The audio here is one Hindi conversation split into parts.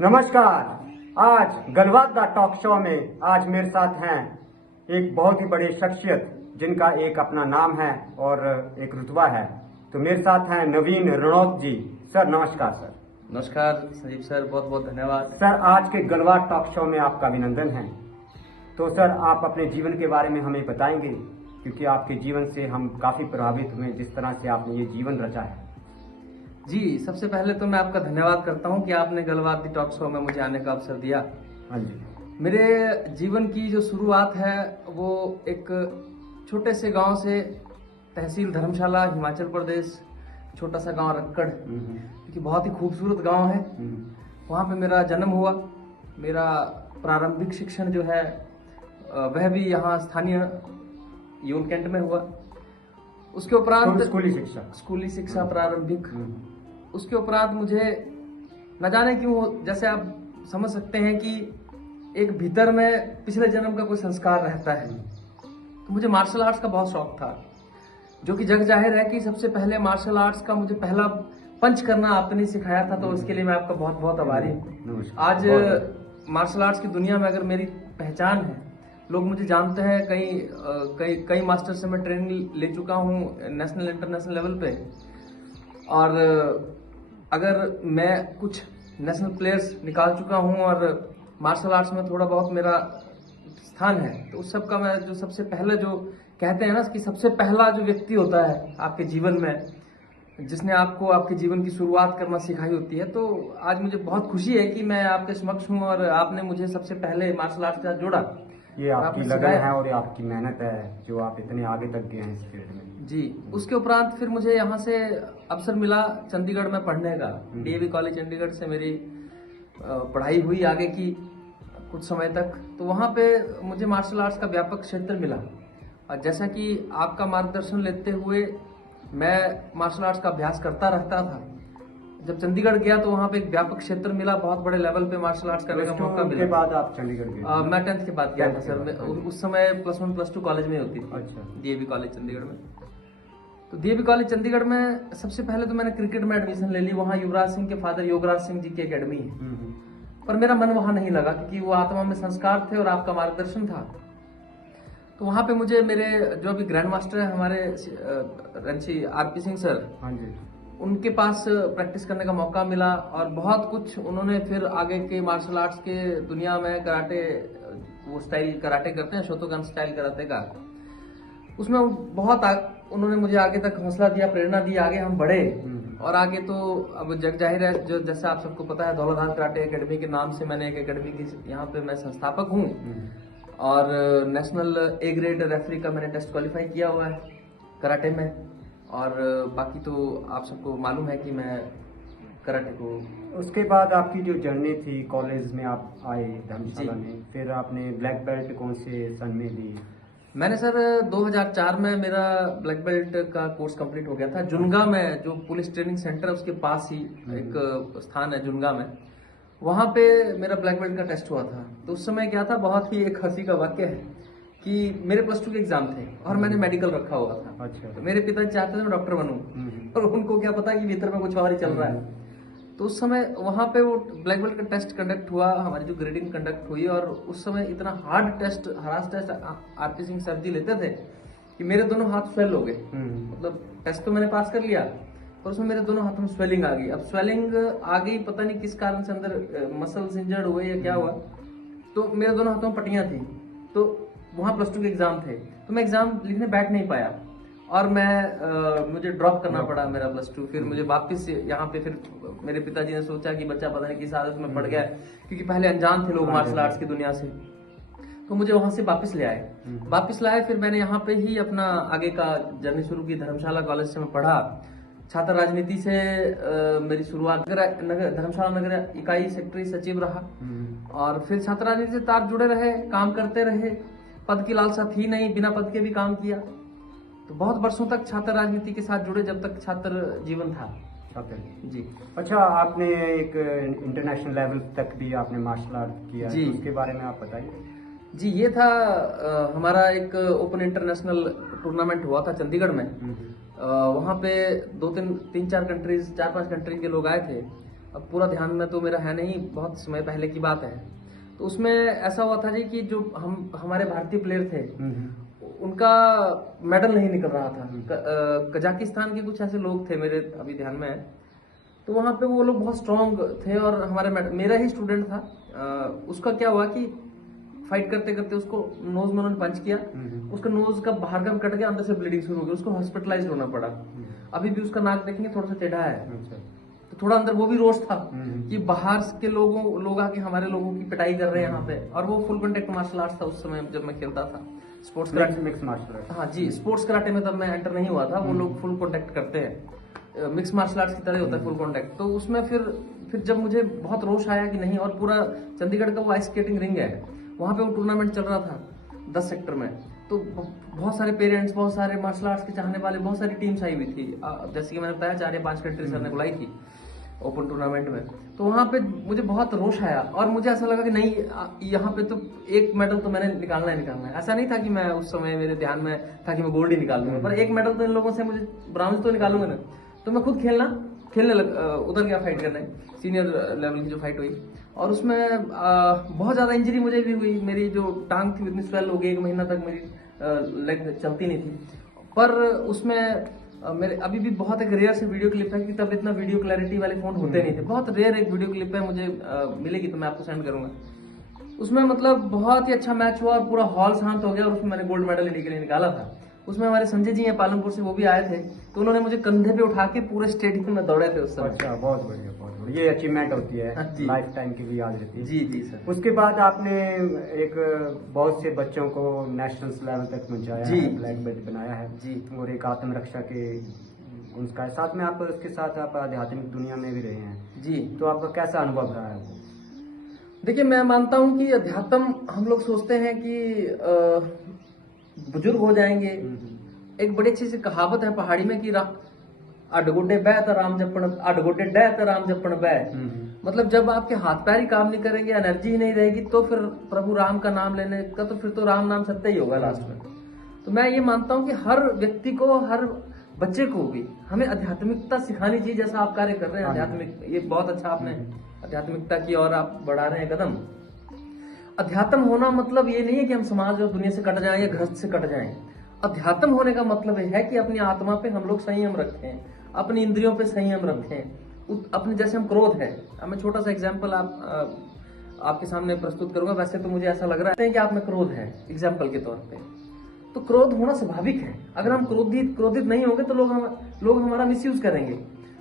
नमस्कार। आज गलबात टॉक शो में आज मेरे साथ हैं एक बहुत ही बड़ी शख्सियत जिनका एक अपना नाम है और एक रुतबा है। तो मेरे साथ हैं नवीन रणौत जी। सर नमस्कार। सर नमस्कार संजीव सर, बहुत बहुत धन्यवाद। सर आज के गलबात टॉक शो में आपका अभिनंदन है। तो सर आप अपने जीवन के बारे में हमें बताएंगे, क्योंकि आपके जीवन से हम काफी प्रभावित हुए जिस तरह से आपने ये जीवन रचा है। जी, सबसे पहले तो मैं आपका धन्यवाद करता हूं कि आपने गलबात टॉक शो में मुझे आने का अवसर दिया। हाँ जी। मेरे जीवन की जो शुरुआत है वो एक छोटे से गांव से, तहसील धर्मशाला, हिमाचल प्रदेश, छोटा सा गांव रक्कड़, कि बहुत ही खूबसूरत गांव है। वहाँ पे मेरा जन्म हुआ। मेरा प्रारंभिक शिक्षण जो है वह भी यहाँ स्थानीय यून कैंट में हुआ। उसके उपरांत स्कूली शिक्षा प्रारंभिक। उसके उपरांत मुझे न जाने क्यों, जैसे आप समझ सकते हैं कि एक भीतर में पिछले जन्म का कोई संस्कार रहता है, तो मुझे मार्शल आर्ट्स का बहुत शौक था, जो कि जग जाहिर है कि सबसे पहले मार्शल आर्ट्स का मुझे पहला पंच करना आपने नहीं सिखाया था, तो उसके लिए मैं आपका बहुत बहुत आभारी हूँ। आज मार्शल आर्ट्स की दुनिया में अगर मेरी पहचान है, लोग मुझे जानते हैं, कई मास्टर से मैं ट्रेनिंग ले चुका हूँ नेशनल इंटरनेशनल लेवल पे, और अगर मैं कुछ नेशनल प्लेयर्स निकाल चुका हूँ और मार्शल आर्ट्स में थोड़ा बहुत मेरा स्थान है, तो उस सब का मैं जो सबसे पहले जो कहते हैं ना कि सबसे पहला जो व्यक्ति होता है आपके जीवन में, जिसने आपको आपके जीवन की शुरुआत करना सिखाई होती है, तो आज मुझे बहुत खुशी है कि मैं आपके समक्ष हूँ और आपने मुझे सबसे पहले मार्शल आर्ट्स के साथ जोड़ा। ये आपकी लगन है और ये आपकी मेहनत है जो आप इतने आगे तक गए हैं इस फील्ड में। जी, उसके उपरांत फिर मुझे यहाँ से अवसर मिला चंडीगढ़ में पढ़ने का। डीएवी कॉलेज चंडीगढ़ से मेरी पढ़ाई हुई आगे की कुछ समय तक। तो वहाँ पे मुझे मार्शल आर्ट्स का व्यापक क्षेत्र मिला, और जैसा कि आपका मार्गदर्शन लेते हुए मैं मार्शल आर्ट्स का अभ्यास करता रहता था। जब चंडीगढ़ गया तो वहाँ पे एक व्यापक क्षेत्र मिला, बहुत बड़े लेवल पे मार्शल आर्ट्स करने का मौका मिला। के बाद आप चंडीगढ़ गए? मैं 10th के बाद गया था सर। मैं उस समय +1 +2 कॉलेज में होती थी। अच्छा। डीएवी कॉलेज चंडीगढ़ में। तो डीएवी कॉलेज चंडीगढ़ में सबसे पहले तो मैंने क्रिकेट में एडमिशन ले ली। वहाँ युवराज सिंह के फादर योगराज सिंह जी की अकेडमी है, पर मेरा मन वहाँ नहीं लगा, क्योंकि वो आत्मा में संस्कार थे और आपका मार्गदर्शन था। तो वहाँ पे मुझे मेरे जो अभी ग्रैंड मास्टर है हमारे रंची आरपी सिंह सर, हाँ जी, उनके पास प्रैक्टिस करने का मौका मिला, और बहुत कुछ उन्होंने फिर आगे के मार्शल आर्ट्स के दुनिया में कराटे, वो स्टाइल कराटे करते हैं शोतोगन स्टाइल कराटे का, उसमें बहुत उन्होंने मुझे आगे तक हौसला दिया, प्रेरणा दी, आगे हम बढ़े। और आगे तो अब जग जाहिर है, जो जैसा आप सबको पता है, धौलाधार कराटे एकेडमी के नाम से मैंने एक एकेडमी की यहाँ पे मैं संस्थापक हूँ, और नेशनल ए ग्रेड रेफरी का मैंने टेस्ट क्वालिफाई किया हुआ है कराटे में। और बाकी तो आप सबको मालूम है कि मैं कराटे को। उसके बाद आपकी जो जर्नी थी, कॉलेज में आप आए धर्मशाला में, फिर आपने ब्लैक बेल्ट कौन से सन में ली? मैंने सर 2004 में मेरा ब्लैक बेल्ट का कोर्स कंप्लीट हो गया था। जुनगा में जो पुलिस ट्रेनिंग सेंटर है उसके पास ही एक स्थान है जुनगा में, वहां पे मेरा ब्लैक बेल्ट का टेस्ट हुआ था। तो उस समय क्या था, बहुत ही एक हंसी का वाक्य है कि मेरे +2 के एग्जाम थे और मैंने मेडिकल रखा हुआ था। अच्छा। तो मेरे पिता चाहते थे मैं डॉक्टर बनूं, और उनको क्या पता कि भीतर में कुछ और ही चल रहा है। तो उस समय वहां पे वो ब्लैक बेल्ट का टेस्ट कंडक्ट हुआ, हमारी जो ग्रेडिंग कंडक्ट हुई, और उस समय इतना हार्ड टेस्ट, हरास test RP Singh sir ji लेते थे कि मेरे दोनों हाथ स्वेल हो गए। मतलब टेस्ट तो मैंने पास कर लिया, पर उसमें मेरे दोनों हाथों में स्वेलिंग आ गई। अब स्वेलिंग आ गई, पता नहीं किस कारण से, अंदर मसल्स इंजर्ड हुए या क्या हुआ, तो मेरे दोनों हाथों में पट्टियां थी। तो वहाँ +2 के एग्जाम थे, तो मैं एग्जाम लिखने बैठ नहीं पाया, और मुझे ड्रॉप करना पड़ा मेरा +2। फिर मुझे वापस यहाँ पे, फिर मेरे पिताजी ने सोचा कि बच्चा पता नहीं किस आदत में पड़ गया, क्योंकि पहले अनजान थे लोग मार्शल आर्ट्स की दुनिया से, तो मुझे वहां से वापस ले आए। वापस लाए, फिर मैंने यहाँ पे ही अपना आगे का जर्नी शुरू की। धर्मशाला कॉलेज से मैं पढ़ा, छात्र राजनीति से मेरी शुरुआत, धर्मशाला नगर इकाई सेक्रेटरी सचिव रहा, और फिर छात्र राजनीति से तार जुड़े रहे, काम करते रहे। पद की लालसा थी नहीं, बिना पद के भी काम किया। तो बहुत वर्षों तक छात्र राजनीति के साथ जुड़े, जब तक छात्र जीवन था। छात्र जी। अच्छा, आपने एक इंटरनेशनल लेवल तक भी आपने मार्शल आर्ट किया जी, तो उसके बारे में आप बताइए। जी, ये था हमारा एक ओपन इंटरनेशनल टूर्नामेंट हुआ था चंडीगढ़ में। वहाँ पे 2-3-4 कंट्रीज, 4-5 कंट्री के लोग आए थे, अब पूरा ध्यान में तो मेरा है नहीं, बहुत समय पहले की बात है। तो उसमें ऐसा हुआ था जी कि जो हमारे भारतीय प्लेयर थे उनका मेडल नहीं निकल रहा था। कजाकिस्तान के कुछ ऐसे लोग थे, मेरे अभी ध्यान में है, तो वहाँ पे वो लोग बहुत स्ट्रांग थे और मेरा ही स्टूडेंट था। उसका क्या हुआ कि फाइट करते करते उसको नोज में उन्होंने पंच किया, उसका नोज का बाहर का कट गया, अंदर से ब्लीडिंग शुरू हो गई, उसको हॉस्पिटलाइज होना पड़ा। अभी भी उसका नाक देखेंगे थोड़ा सा टेढ़ा है, तो थोड़ा अंदर वो भी रोष था कि बाहर के लोग आके हमारे लोगों की पिटाई कर रहे हैं यहाँ पे। और वो फुल कॉन्टेक्ट मार्शल आर्ट्स था उस समय जब मैं खेलता था, sports karate, mix martial art. हाँ जी, स्पोर्ट्स कराटे में तब मैं एंटर नहीं हुआ था। वो लोग फुल कॉन्टेक्ट करते हैं, मिक्स मार्शल आर्ट्स की तरह होता है फुल कॉन्टेक्ट। तो उसमें फिर जब मुझे बहुत रोष आया कि नहीं, और पूरा चंडीगढ़ का वो आइस स्केटिंग रिंग है, वहाँ पे वो टूर्नामेंट चल रहा था 10 सेक्टर में, तो बहुत सारे पेरेंट्स, बहुत सारे मार्शल आर्ट्स के चाहने वाले, बहुत सारी टीम्स आई हुई थी। जैसे कि मैंने बताया 4 या 5 कंट्री सर ने बुलाई थी ओपन टूर्नामेंट में। तो वहाँ पे मुझे बहुत रोष आया और मुझे ऐसा लगा कि नहीं, यहाँ पे तो एक मेडल तो मैंने निकालना ही निकालना है। ऐसा नहीं था कि मैं उस समय मेरे ध्यान में था कि मैं गोल्ड ही निकाल लूंगा, पर एक मेडल तो इन लोगों से मुझे ब्राउन्ज तो निकालूंगा ना। तो मैं खुद खेलने उतर गया फाइट करने, सीनियर लेवल की जो फाइट हुई। और उसमें बहुत ज्यादा इंजरी मुझे भी हुई, मेरी जो टांग थी इतनी स्वेल हो गई, 1 महीना तक मेरी लेग चलती नहीं थी। पर उसमें मेरे अभी भी बहुत एक रेयर से वीडियो क्लिप है कि तब इतना वीडियो क्लैरिटी वाले फोन होते नहीं थे, बहुत रेयर एक वीडियो क्लिप है, मुझे मिलेगी तो मैं आपको सेंड करूंगा। उसमें मतलब बहुत ही अच्छा मैच हुआ और पूरा हॉल शांत हो गया और उसमें मैंने गोल्ड मेडल इंडिया के लिए निकाला था। उसमें हमारे संजय जी हैं पालमपुर से, वो भी आए थे, तो उन्होंने मुझे कंधे पे उठा के पूरे स्टेडियम में दौड़े थे उस समय। अच्छा, बहुत बढ़िया, बहुत बढ़िया। ये अचीवमेंट होती है, लाइफ टाइम की भी याद रहती है। जी जी सर। उसके बाद आपने एक बहुत से बच्चों को नेशनल लेवल तक पहुंचाया है, ब्लैक बेल्ट बनाया है जी, और एक आत्मरक्षा के उसका साथ में आप उसके साथ आप आध्यात्मिक दुनिया में भी रहे हैं जी, तो आपका कैसा अनुभव रहा है वो? देखिए, मैं मानता हूँ कि अध्यात्म, हम लोग सोचते हैं कि बुजुर्ग हो जाएंगे। एक बड़ी अच्छी सी कहावत है पहाड़ी में कि अडगोडे बह तो राम जपण, अडगोडे डह तो राम जपण बह। मतलब जब आपके हाथ पैर ही काम नहीं करेंगे, एनर्जी ही नहीं रहेगी, तो फिर प्रभु राम का नाम लेने का तो फिर तो राम नाम सत्य ही होगा लास्ट में। तो मैं ये मानता हूँ कि हर व्यक्ति को, हर बच्चे को भी हमें आध्यात्मिकता सिखानी चाहिए, जैसा आप कार्य कर रहे हैं आध्यात्मिक, ये बहुत अच्छा आपने आध्यात्मिकता की और आप बढ़ा रहे हैं कदम। अध्यात्म होना मतलब ये नहीं है कि हम समाज और दुनिया से कट जाएं या गृहस्थ से कट जाएं। अध्यात्म होने का मतलब है कि अपनी आत्मा पे हम लोग संयम रखें, अपनी इंद्रियों पे संयम रखें। अपने जैसे हम क्रोध है, मैं छोटा सा एग्जाम्पल आपके सामने प्रस्तुत करूंगा। वैसे तो मुझे ऐसा लग रहा है कि आप में क्रोध है एग्जाम्पल के तौर पे, तो क्रोध होना स्वाभाविक है। अगर हम क्रोधित नहीं होंगे तो लोग हमारा मिसयूज करेंगे।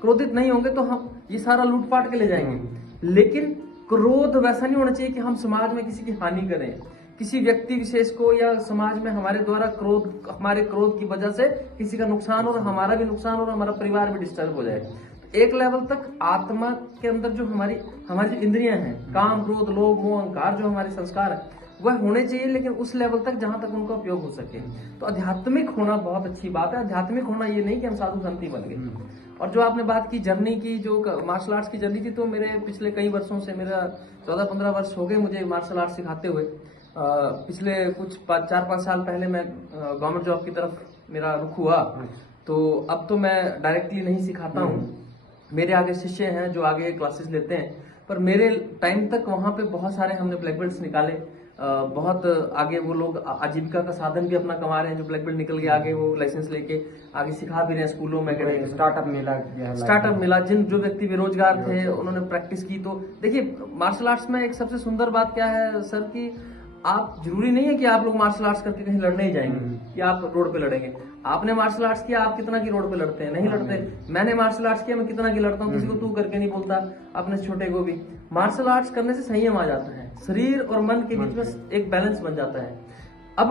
क्रोधित नहीं होंगे तो हम ये सारा लूटपाट के ले जाएंगे। लेकिन क्रोध वैसा नहीं होना चाहिए कि हम समाज में किसी की हानि करें, किसी व्यक्ति विशेष को या समाज में हमारे द्वारा हमारे क्रोध की वजह से किसी का नुकसान और हमारा भी नुकसान और हमारा परिवार भी डिस्टर्ब हो जाए। एक लेवल तक आत्मा के अंदर जो हमारी जो इंद्रियां हैं, काम, क्रोध, लोभ, मोह, अहंकार, जो हमारे संस्कार है, वह होने चाहिए, लेकिन उस लेवल तक जहां तक उनका उपयोग हो सके। तो आध्यात्मिक होना बहुत अच्छी बात है। आध्यात्मिक होना ये नहीं कि हम साधु संत बन गए। और जो आपने बात की जर्नी की, जो मार्शल आर्ट्स की जर्नी थी, तो मेरे पिछले कई वर्षों से, मेरा 14-15 वर्ष हो गए मुझे मार्शल आर्ट्स सिखाते हुए। पिछले कुछ 4-5 साल पहले मैं गवर्नमेंट जॉब की तरफ मेरा रुख हुआ, तो अब तो मैं डायरेक्टली नहीं सिखाता हूँ। मेरे आगे शिष्य हैं जो आगे क्लासेस लेते हैं, पर मेरे टाइम तक वहाँ पे बहुत सारे हमने ब्लैक बेल्ट्स निकाले। बहुत आगे वो लोग आजीविका का साधन भी अपना कमा रहे हैं, जो ब्लैक बेल्ट निकल गए आगे वो लाइसेंस लेके आगे सिखा भी रहे हैं स्कूलों में। स्टार्टअप मिला, जो व्यक्ति बेरोजगार थे उन्होंने प्रैक्टिस की। तो देखिए, मार्शल आर्ट्स में एक सबसे सुंदर बात क्या है सर, कि आप जरूरी नहीं है कि आप लोग मार्शल आर्ट्स करके कहीं लड़ने ही जाएंगे कि आप रोड पे लड़ेंगे। आपने मार्शल आर्ट्स किया, आप कितना की रोड पे लड़ते हैं? नहीं लड़ते। मैंने मार्शल आर्ट्स किया, मैं कितना की लड़ता हूँ, किसी को तू करके नहीं बोलता, अपने छोटे को भी। मार्शल आर्ट्स करने से संयम आ जाता है, शरीर और मन के बीच में एक बैलेंस बन जाता है। अब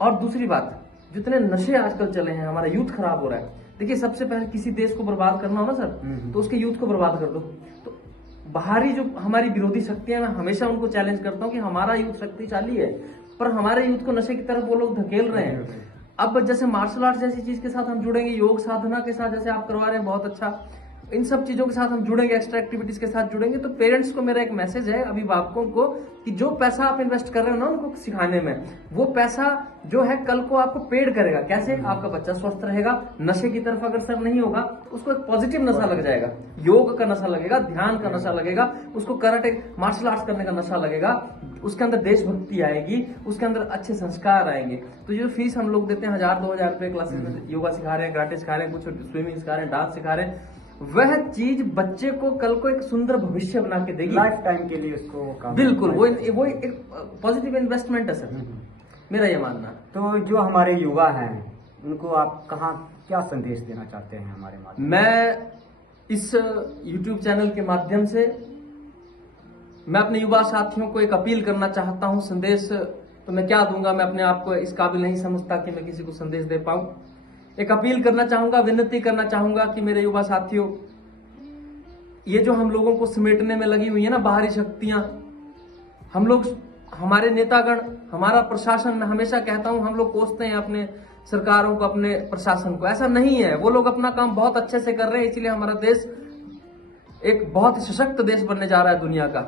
और दूसरी बात, जितने नशे आजकल चले हैं, हमारा यूथ खराब हो रहा है। देखिए, सबसे पहले किसी देश को बर्बाद करना हो ना सर, तो उसके यूथ को बर्बाद कर दो। तो बाहरी जो हमारी विरोधी शक्तियां, मैं हमेशा उनको चैलेंज करता हूँ कि हमारा यूथ शक्तिशाली है, पर हमारे यूथ को नशे की तरफ वो लोग धकेल रहे हैं। अब जैसे मार्शल आर्ट्स जैसी चीज के साथ हम जुड़ेंगे, योग साधना के साथ, जैसे आप करवा रहे हैं, बहुत अच्छा। इन सब चीजों के साथ हम जुड़ेंगे, एक्स्ट्रा एक्टिविटीज के साथ जुड़ेंगे, तो पेरेंट्स को मेरा एक मैसेज है, अभिभावकों को, कि जो पैसा आप इन्वेस्ट कर रहे हो ना उनको सिखाने में, वो पैसा जो है कल को आपको पेड करेगा। कैसे? आपका बच्चा स्वस्थ रहेगा, नशे की तरफ अग्रसर नहीं होगा, उसको एक पॉजिटिव नशा लग जाएगा, योग का नशा लगेगा, ध्यान का नशा लगेगा, उसको कराटे मार्शल आर्ट्स करने का नशा लगेगा, उसके अंदर देशभक्ति आएगी, उसके अंदर अच्छे संस्कार आएंगे। तो जो फीस हम लोग देते हैं 1000-2000 रुपए क्लासेस में, योगा सिखा रहे हैं, कराटे सिखा रहे हैं, कुछ स्विमिंग सिखा रहे हैं, डांस सिखा रहे हैं, वह चीज बच्चे को कल को एक सुंदर भविष्य बना के देगी, लाइफ टाइम के लिए उसको काम। बिल्कुल, वो एक पॉजिटिव इन्वेस्टमेंट है सर, मेरा ये मानना। तो जो हमारे युवा हैं उनको आप कहाँ क्या संदेश देना चाहते हैं हमारे माध्यम? मैं इस YouTube चैनल के माध्यम से मैं अपने युवा साथियों को एक अपील करना चाहता हूं। संदेश तो मैं क्या दूंगा, मैं अपने आप को इस काबिल नहीं समझता कि मैं किसी को संदेश दे पाऊं। एक अपील करना चाहूंगा, विनती करना चाहूंगा कि मेरे युवा साथियों, ये जो हम लोगों को समेटने में लगी हुई है ना बाहरी शक्तियां, हम लोग, हमारे नेतागण, हमारा प्रशासन, मैं हमेशा कहता हूं हम लोग कोसते हैं अपने सरकारों को, अपने प्रशासन को, ऐसा नहीं है। वो लोग अपना काम बहुत अच्छे से कर रहे हैं, इसलिए हमारा देश एक बहुत सशक्त देश बनने जा रहा है दुनिया का।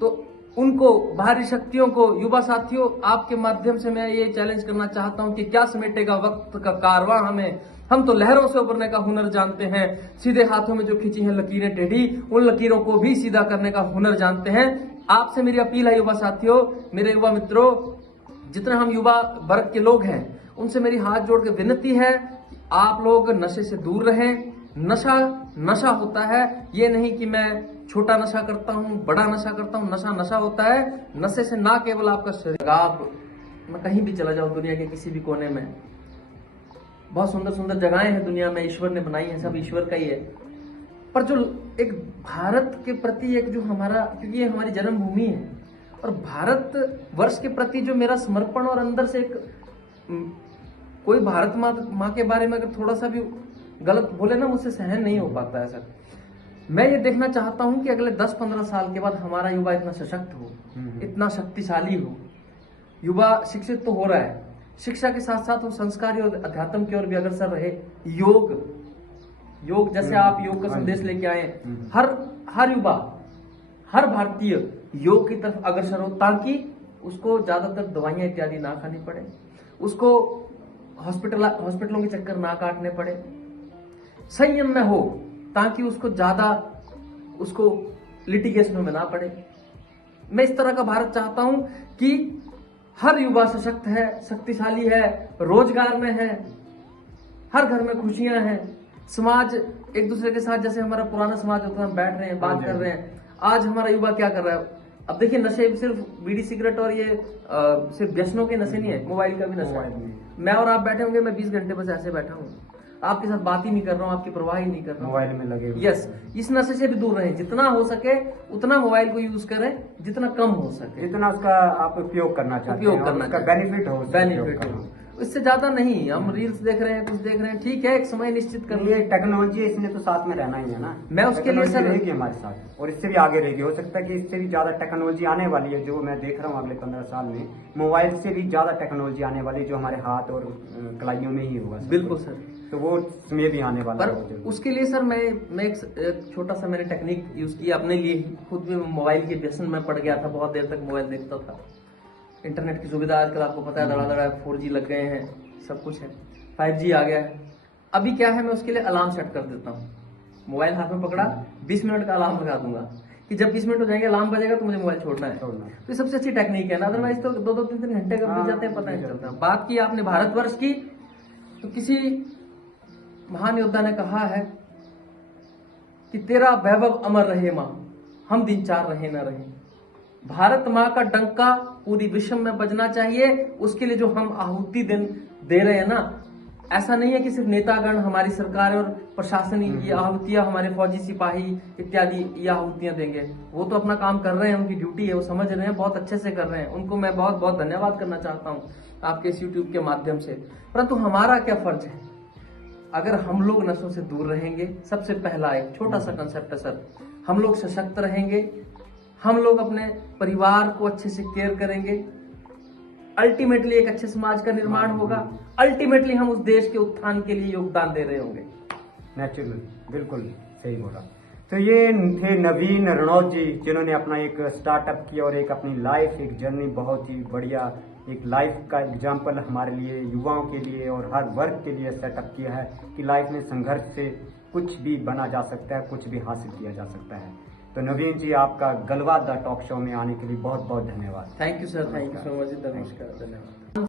तो उनको, बाहरी शक्तियों को, युवा साथियों, आपके माध्यम से मैं ये चैलेंज करना चाहता हूं कि क्या समेटेगा वक्त का कारवां हमें। हम तो लहरों से उबरने का हुनर जानते हैं, सीधे हाथों में जो खींची हैं लकीरें टेढ़ी, उन लकीरों को भी सीधा करने का हुनर जानते हैं। आपसे मेरी अपील है युवा साथियों, मेरे युवा मित्रों, जितने हम युवा वर्ग के लोग हैं, उनसे मेरी हाथ जोड़ के विनती है कि आप लोग नशे से दूर रहें। नशा नशा होता है, ये नहीं कि मैं छोटा नशा करता हूं, बड़ा नशा करता हूं, नशा नशा होता है। नशे से ना केवल आपका शरीर, आप मैं कहीं भी चला जाऊं दुनिया के किसी भी कोने में, बहुत सुंदर सुंदर जगहें हैं दुनिया में, ईश्वर ने बनाई है, सब ईश्वर का ही है। पर जो एक भारत के प्रति एक जो हमारा, क्योंकि ये हमारी जन्मभूमि है, और भारत वर्ष के प्रति जो मेरा समर्पण, और अंदर से एक कोई भारत माँ के बारे में अगर थोड़ा सा भी गलत बोले ना, मुझसे सहन नहीं हो पाता है सर। मैं ये देखना चाहता हूं कि अगले 10-15 साल के बाद हमारा युवा इतना सशक्त हो, इतना शक्तिशाली हो। युवा शिक्षित तो हो रहा है, शिक्षा के साथ साथ वो संस्कारी और अध्यात्म की ओर भी अग्रसर रहे। योग जैसे आप योग का संदेश लेके आए, हर युवा, हर भारतीय योग की तरफ अग्रसर हो, ताकि उसको ज्यादातर दवाइयां इत्यादि ना खानी पड़े, उसको हॉस्पिटलों के चक्कर ना काटने पड़े, संयम में हो, ताकि उसको ज्यादा लिटिगेशन में ना पड़े। मैं इस तरह का भारत चाहता हूं कि हर युवा सशक्त है, शक्तिशाली है, रोजगार में है, हर घर में खुशियां हैं, समाज एक दूसरे के साथ, जैसे हमारा पुराना समाज होता है, हम बैठ रहे हैं, बात कर रहे हैं। आज हमारा युवा क्या कर रहा है? अब देखिए, नशे सिर्फ बीड़ी सिगरेट और ये सिर्फ व्यसनों के नशे नहीं है, मोबाइल का भी नशा है। मैं और आप बैठे होंगे, मैं 20 घंटे बस ऐसे बैठा हूँ, आपके साथ बात ही नहीं कर रहा हूँ, आपकी परवाह ही नहीं कर रहा हूँ, मोबाइल में लगे। यस, इस नशे से भी दूर रहें, जितना हो सके उतना मोबाइल को यूज करें, जितना कम हो सके, जितना उसका आप उपयोग करना चाहते हैं, उसका बेनिफिट हो। इससे ज्यादा नहीं। हम रील्स देख रहे हैं, कुछ देख रहे हैं, ठीक है, एक समय निश्चित कर लिए। टेक्नोलॉजी इसने तो साथ में रहना ही है ना, मैं उसके लिए सर रहेगी हमारे साथ, और इससे भी आगे रहेगी। हो सकता है कि इससे भी ज्यादा टेक्नोलॉजी आने वाली है, जो मैं देख रहा हूँ अगले 15 साल में, मोबाइल से भी ज्यादा टेक्नोलॉजी आने वाली, जो हमारे हाथ और कलाइयों में ही होगा। बिल्कुल सर, तो वो इसमें भी आने वाला है। उसके लिए सर मैं एक छोटा सा मैंने टेक्निक यूज किया अपने लिए। खुद भी मोबाइल के व्यसन में पड़ गया था, बहुत देर तक मोबाइल देखता था। इंटरनेट की सुविधा आजकल आपको पता है, धड़ाधड़ा 4G लग गए हैं, सब कुछ है, 5G आ गया है। अभी क्या है, मैं उसके लिए अलार्म सेट कर देता हूँ। मोबाइल हाथ में पकड़ा, 20 मिनट का अलार्म लगा दूंगा कि जब 20 मिनट हो जाएंगे, अलार्म बजेगा तो मुझे मोबाइल छोड़ना है। तो ये सबसे अच्छी टेक्निक है ना, अदरवाइज तो 2-2, 3-3 घंटे कब बीत जाते हैं पता नहीं चलता। बात की आपने भारतवर्ष की, तो किसी महान योद्धा ने कहा है कि तेरा वैभव अमर रहे मां, हम दिन चार रहे न रहे। भारत माँ का डंका पूरी विश्व में बजना चाहिए, उसके लिए जो हम आहुति दे रहे हैं ना, ऐसा नहीं है कि सिर्फ नेतागण, हमारी सरकार और प्रशासन ये आहुतियां, हमारे फौजी सिपाही इत्यादि ये आहुतियां देंगे। वो तो अपना काम कर रहे हैं, उनकी ड्यूटी है, वो समझ रहे हैं, बहुत अच्छे से कर रहे हैं, उनको मैं बहुत बहुत धन्यवाद करना चाहता हूँ आपके इस यूट्यूब के माध्यम से। परंतु हमारा क्या फर्ज है? अगर हम लोग नशों से दूर रहेंगे, सबसे पहला एक छोटा सा कंसेप्ट है सर, हम लोग सशक्त रहेंगे, हम लोग अपने परिवार को अच्छे से केयर करेंगे, अल्टीमेटली एक अच्छे समाज का निर्माण होगा, अल्टीमेटली हम उस देश के उत्थान के लिए योगदान दे रहे होंगे। नेचुरल, बिल्कुल सही बोला। तो ये थे नवीन रणौत जी, जिन्होंने अपना एक स्टार्टअप किया और एक अपनी लाइफ, एक जर्नी बहुत ही बढ़िया, एक लाइफ का एग्जाम्पल हमारे लिए, युवाओं के लिए और हर वर्ग के लिए सेटअप किया है कि लाइफ में संघर्ष से कुछ भी बना जा सकता है, कुछ भी हासिल किया जा सकता है। तो नवीन जी, आपका गलवा द टॉक शो में आने के लिए बहुत बहुत धन्यवाद। Thank you sir, thank you so much. नमस्कार, धन्यवाद।